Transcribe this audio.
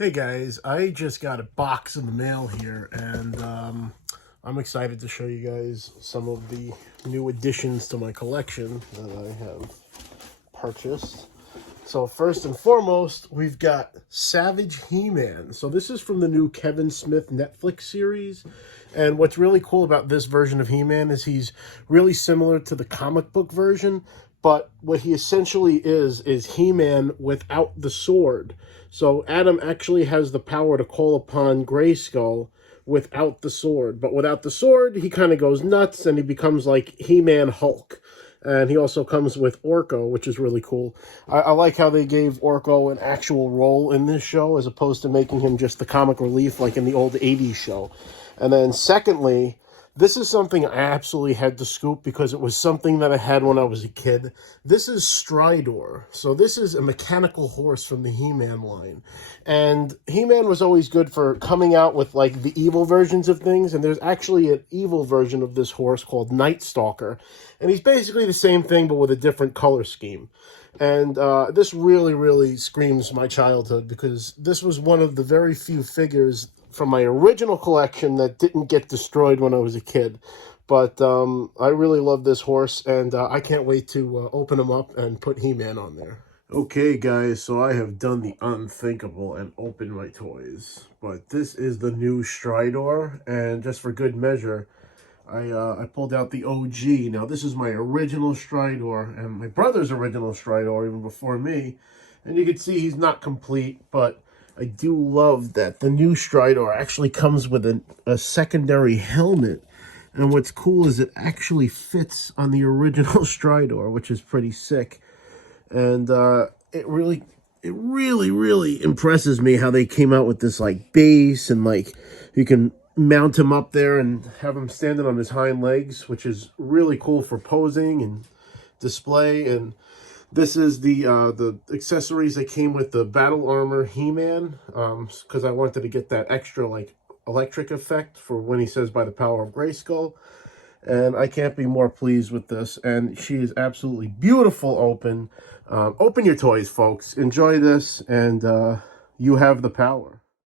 Hey guys, I just got a box in the mail here, and I'm excited to show you guys some of the new additions to my collection that I have purchased. So first and foremost, we've got Savage He-Man. So this is from the new Kevin Smith Netflix series. And what's really cool about this version of He-Man is he's really similar to the comic book version, but what he essentially is He-Man without the sword. So Adam actually has the power to call upon Grayskull without the sword. But without the sword, he kind of goes nuts and he becomes like He-Man Hulk. And he also comes with Orko, which is really cool. I like how they gave Orko an actual role in this show as opposed to making him just the comic relief like in the old 80s show. And then secondly, this is something I absolutely had to scoop because it was something that I had when I was a kid. This is Stridor. So this is a mechanical horse from the He-Man line. And He-Man was always good for coming out with like the evil versions of things. And there's actually an evil version of this horse called Night Stalker. And he's basically the same thing but with a different color scheme. And this really, really screams my childhood because this was one of the very few figures from my original collection that didn't get destroyed when I was a kid. But I really love this horse, and I can't wait to open him up and put He-Man on there. Okay, guys, so I have done the unthinkable and opened my toys. But this is the new Stridor, and just for good measure, I pulled out the OG. Now, this is my original Stridor, and my brother's original Stridor, even before me. And you can see he's not complete, but I do love that the new Stridor actually comes with a secondary helmet. And what's cool is it actually fits on the original Stridor, which is pretty sick. And it really impresses me how they came out with this like base and like you can mount him up there and have him standing on his hind legs, which is really cool for posing and display. And this is the accessories that came with the battle armor He-Man, because I wanted to get that extra like electric effect for when he says by the power of Grayskull. And I can't be more pleased with this. And she is absolutely beautiful open. Open your toys, folks. Enjoy this, and you have the power.